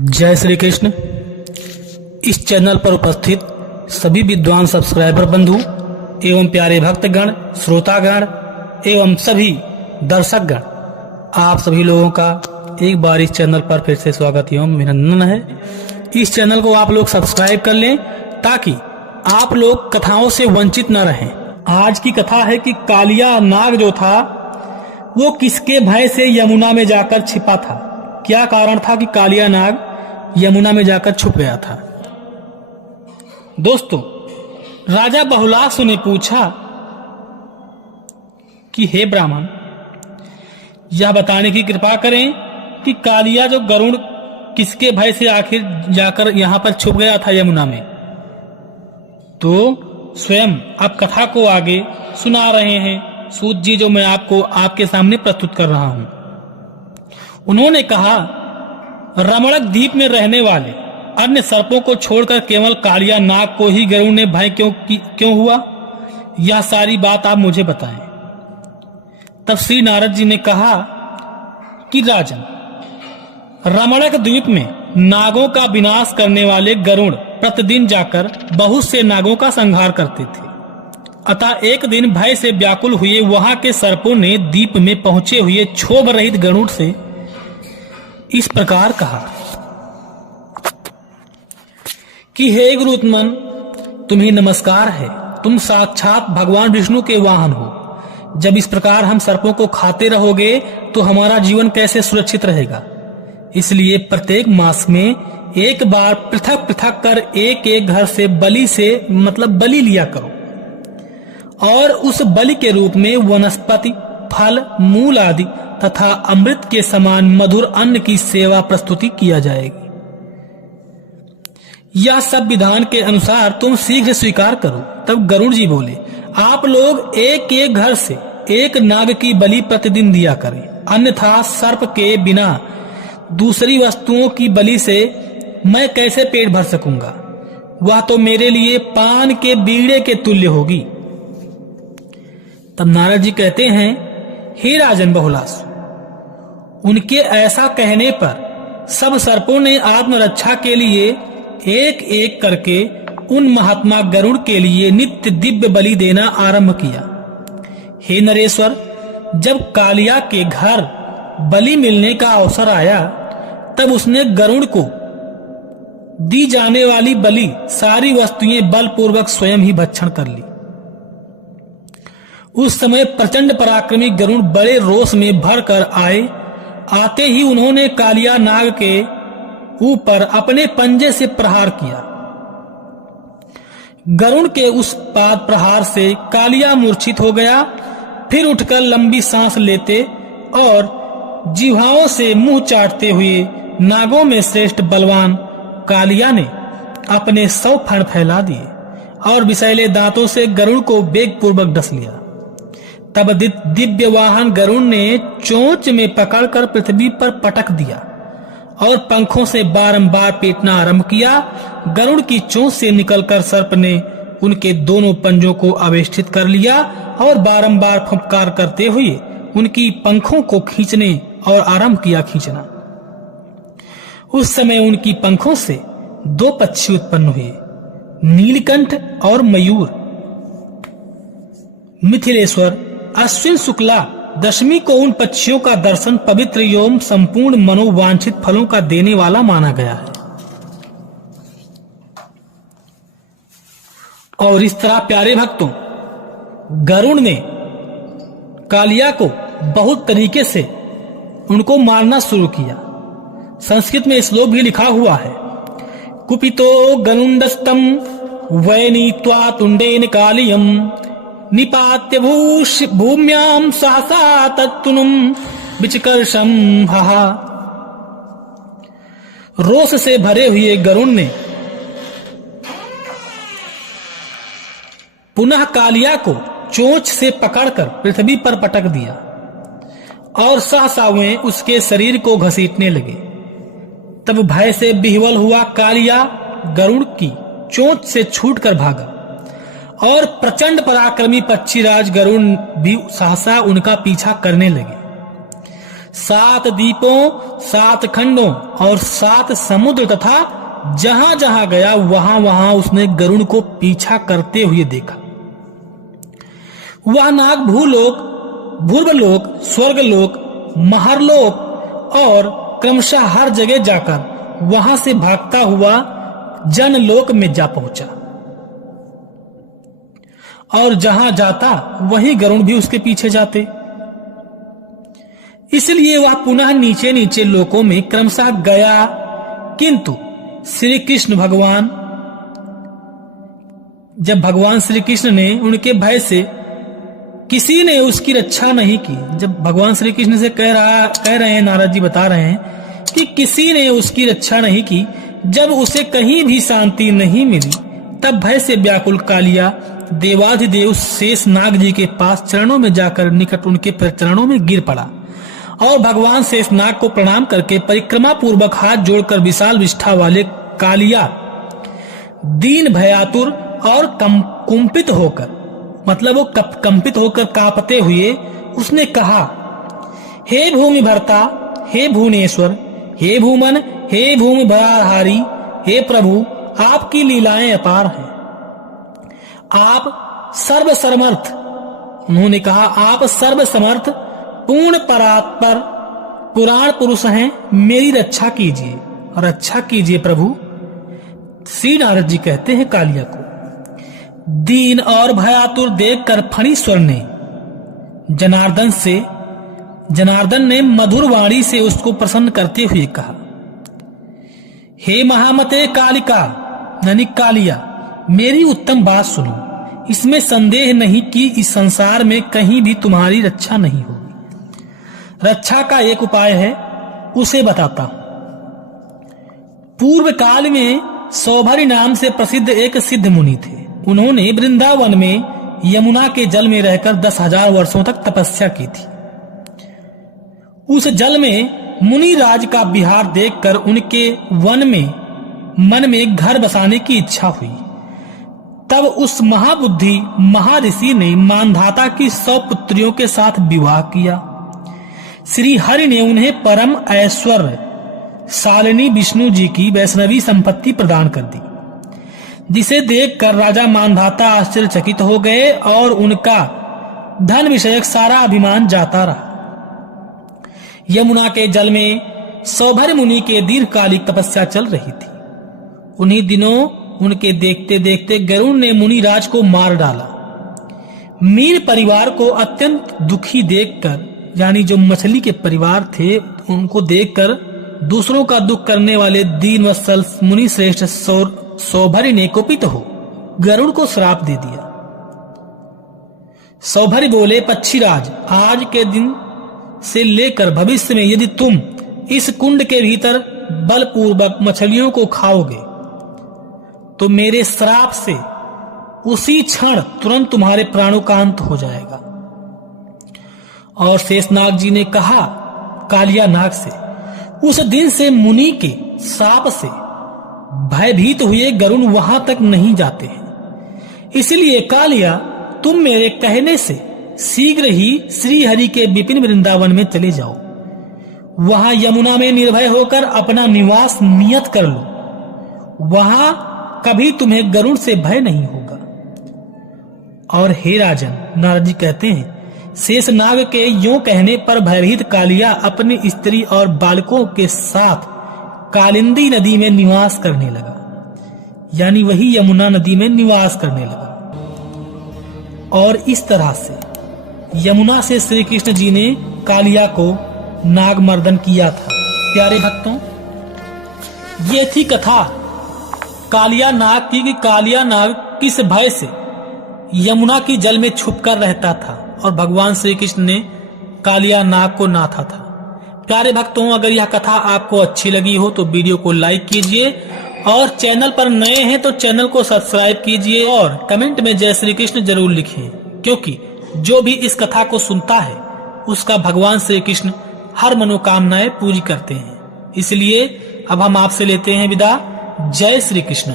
जय श्री कृष्ण। इस चैनल पर उपस्थित सभी विद्वान सब्सक्राइबर बंधु एवं प्यारे भक्तगण, श्रोतागण एवं सभी दर्शकगण, आप सभी लोगों का एक बार इस चैनल पर फिर से स्वागत एवं अभिनंदन है। इस चैनल को आप लोग सब्सक्राइब कर लें ताकि आप लोग कथाओं से वंचित न रहें। आज की कथा है कि कालिया नाग जो था वो किसके भय से यमुना में जाकर छिपा था। क्या कारण था कि कालिया नाग यमुना में जाकर छुप गया था। दोस्तों, राजा बहुलासु ने पूछा कि हे ब्राह्मण, यह बताने की कृपा करें कि कालिया जो गरुड़ किसके भय से आखिर जाकर यहां पर छुप गया था यमुना में। तो स्वयं आप कथा को आगे सुना रहे हैं सूत जी, जो मैं आपको आपके सामने प्रस्तुत कर रहा हूं। उन्होंने कहा, रमणक द्वीप में रहने वाले अन्य सर्पों को छोड़कर केवल कालिया नाग को ही गरुड़ ने भय क्यों हुआ, यह सारी बात आप मुझे बताएं। तब श्री नारद जी ने कहा कि राजन, रमणक द्वीप में नागों का विनाश करने वाले गरुड़ प्रतिदिन जाकर बहुत से नागों का संहार करते थे। अतः एक दिन भय से व्याकुल हुए वहां के सर्पों ने द्वीप में पहुंचे हुए क्षोभ रहित गरुड़ से इस प्रकार कहा कि हे गुरुत्मन, तुम्हें नमस्कार है। तुम साक्षात भगवान विष्णु के वाहन हो। जब इस प्रकार हम सर्पों को खाते रहोगे तो हमारा जीवन कैसे सुरक्षित रहेगा। इसलिए प्रत्येक मास में एक बार पृथक पृथक कर एक एक घर से बलि लिया करो और उस बलि के रूप में वनस्पति, फल, मूल आदि तथा अमृत के समान मधुर अन्न की सेवा प्रस्तुति किया जाएगी। यह सब विधान के अनुसार तुम शीघ्र स्वीकार करो। तब गरुड़ जी बोले, आप लोग एक एक घर से एक नाग की बलि प्रतिदिन दिया करें, अन्यथा सर्प के बिना दूसरी वस्तुओं की बलि से मैं कैसे पेट भर सकूंगा। वह तो मेरे लिए पान के बीड़े के तुल्य होगी। तब नारद जी कहते हैं, हे राजन बहुलास, उनके ऐसा कहने पर सब सर्पों ने आत्मरक्षा के लिए एक एक करके उन महात्मा गरुड़ के लिए नित्य दिव्य बलि देना आरंभ किया। हे नरेश्वर, जब कालिया के घर बलि मिलने का अवसर आया तब उसने गरुड़ को दी जाने वाली बलि सारी वस्तुएं बलपूर्वक स्वयं ही भक्षण कर ली। उस समय प्रचंड पराक्रमी गरुड़ बड़े रोष में भरकर आते ही उन्होंने कालिया नाग के ऊपर अपने पंजे से प्रहार किया। गरुड़ के उस पाद प्रहार से कालिया मूर्छित हो गया। फिर उठकर लंबी सांस लेते और जिह्वाओं से मुंह चाटते हुए नागों में श्रेष्ठ बलवान कालिया ने अपने 100 फण फैला दिए और विषैले दांतों से गरुड़ को वेगपूर्वक डस लिया। तब दिव्य वाहन गरुड़ ने चोंच में पकड़कर पृथ्वी पर पटक दिया और पंखों से बारंबार पीटना आरंभ किया। गरुड़ की चोंच से निकलकर सर्प ने उनके दोनों पंजों को आवेष्टित कर लिया और बारंबार फुफकार करते हुए उनकी पंखों को खींचने और आरंभ किया खींचना। उस समय उनकी पंखों से 2 पक्षी उत्पन्न हुए, नीलकंठ और मयूर। मिथिलेश्वर अश्विन शुक्ला दशमी को उन पक्षियों का दर्शन पवित्र एवं संपूर्ण मनोवांछित फलों का देने वाला माना गया है। और इस तरह प्यारे भक्तों, गरुड़ ने कालिया को बहुत तरीके से उनको मारना शुरू किया। संस्कृत में श्लोक भी लिखा हुआ है, कुपितो गरुंडस्तम वैनीत्वा तुंडेन कालियम निपात्य भूम्याम सहसा तत्तुनुम विचकर्षम हाहा। रोष से भरे हुए गरुड़ ने पुनः कालिया को चोंच से पकड़कर पृथ्वी पर पटक दिया और सहसा वे उसके शरीर को घसीटने लगे। तब भय से विह्वल हुआ कालिया गरुड़ की चोंच से छूटकर भागा और प्रचंड पराक्रमी पक्षीराज गरुड़ भी सहसा उनका पीछा करने लगे। 7 द्वीपों, 7 खंडों और 7 समुद्र तथा जहां जहां गया वहां वहां उसने गरुड़ को पीछा करते हुए देखा। वह नाग भूलोक, भूर्वलोक, स्वर्गलोक, महरलोक और क्रमशः हर जगह जाकर वहां से भागता हुआ जनलोक में जा पहुंचा और जहां जाता वहीं गरुड़ भी उसके पीछे जाते। इसलिए वह पुनः नीचे नीचे लोकों में क्रमशः गया, किंतु श्री कृष्ण भगवान, जब भगवान श्री कृष्ण ने उनके भय से किसी ने उसकी रक्षा नहीं की, जब भगवान श्री कृष्ण से कह रहे हैं, नारद जी बता रहे हैं कि किसी ने उसकी रक्षा नहीं की, जब उसे कहीं भी शांति नहीं मिली, तब भय से व्याकुल कालिया देवाधिदेव शेष नाग जी के पास चरणों में जाकर निकट उनके चरणों में गिर पड़ा और भगवान शेष नाग को प्रणाम करके परिक्रमा पूर्वक हाथ जोड़कर विशाल विष्ठा वाले कालिया दीन भयातुर और कुंपित होकर, मतलब वो कंपित होकर कांपते हुए उसने कहा, हे भूमि भर्ता, हे भुवनेश्वर, हे भूमन, हे भूमि भराधारी, हे प्रभु, आपकी लीलाएं अपार हैं। आप सर्वसमर्थ, उन्होंने कहा, आप सर्वसमर्थ पूर्ण परात्पर पुराण पुरुष हैं, मेरी रक्षा कीजिए और रक्षा कीजिए प्रभु। श्री नारद जी कहते हैं कालिया को, दीन और भयातुर देखकर फणीश्वर ने जनार्दन ने मधुर वाणी से उसको प्रसन्न करते हुए कहा, हे महामते कालिका, यानी कालिया, मेरी उत्तम बात सुनो। इसमें संदेह नहीं कि इस संसार में कहीं भी तुम्हारी रक्षा नहीं होगी। रक्षा का एक उपाय है, उसे बताता हूं। पूर्व काल में सौभरी नाम से प्रसिद्ध एक सिद्ध मुनि थे। उन्होंने वृंदावन में यमुना के जल में रहकर 10,000 वर्षों तक तपस्या की थी। उस जल में मुनि राज का विहार देखकर उनके मन में घर बसाने की इच्छा हुई। तब उस महाबुद्धि महर्षि ने मानधाता की 100 पुत्रियों के साथ विवाह किया। श्री हरि ने उन्हें परम ऐश्वर्य शालिनी विष्णु जी की वैष्णवी संपत्ति प्रदान कर दी, जिसे देखकर राजा मानधाता आश्चर्यचकित हो गए और उनका धन विषयक सारा अभिमान जाता रहा। यमुना के जल में सौभर मुनि के दीर्घकालिक तपस्या चल रही थी। उन्हीं दिनों उनके देखते देखते गरुड़ ने मुनिराज को मार डाला। मीन परिवार को अत्यंत दुखी देखकर, यानी जो मछली के परिवार थे, उनको देखकर दूसरों का दुख करने वाले दीन वत्सल मुनि श्रेष्ठ सौभरी ने कुपित हो गरुड़ को श्राप दे दिया। सौभरी बोले, पक्षीराज, आज के दिन से लेकर भविष्य में यदि तुम इस कुंड के भीतर बलपूर्वक मछलियों को खाओगे तो मेरे श्राप से उसी क्षण तुरंत तुम्हारे प्राणों का अंत हो जाएगा। और शेषनाग जी ने कहा कालिया नाग से, उस दिन से मुनि के श्राप से भयभीत हुए गरुड़ वहां तक नहीं जाते हैं। इसलिए कालिया, तुम मेरे कहने से शीघ्र ही श्री हरि के विपिन वृंदावन में चले जाओ। वहां यमुना में निर्भय होकर अपना निवास नियत कर लो। वहां कभी तुम्हें गरुड़ से भय नहीं होगा। और हे राजन, नारद जी कहते हैं, शेषनाग के यूं कहने पर भयभीत कालिया अपनी स्त्री और बालकों के साथ कालिंदी नदी में निवास करने लगा, यानी वही यमुना नदी में निवास करने लगा। और इस तरह से यमुना से श्री कृष्ण जी ने कालिया को नागमर्दन किया था। प्यारे भक्तों, ये थी कथा कालिया नाग की कि कालिया नाग किस भय से यमुना की जल में छुपकर रहता था और भगवान श्री कृष्ण ने कालिया नाग को नाथा था। प्यारे भक्तों, अगर यह कथा आपको अच्छी लगी हो तो वीडियो को लाइक कीजिए और चैनल पर नए हैं तो चैनल को सब्सक्राइब कीजिए और कमेंट में जय श्री कृष्ण जरूर लिखें, क्योंकि जो भी इस कथा को सुनता है उसका भगवान श्री कृष्ण हर मनोकामनाएं पूरी करते हैं। इसलिए अब हम आपसे लेते हैं विदा। जय श्री कृष्ण।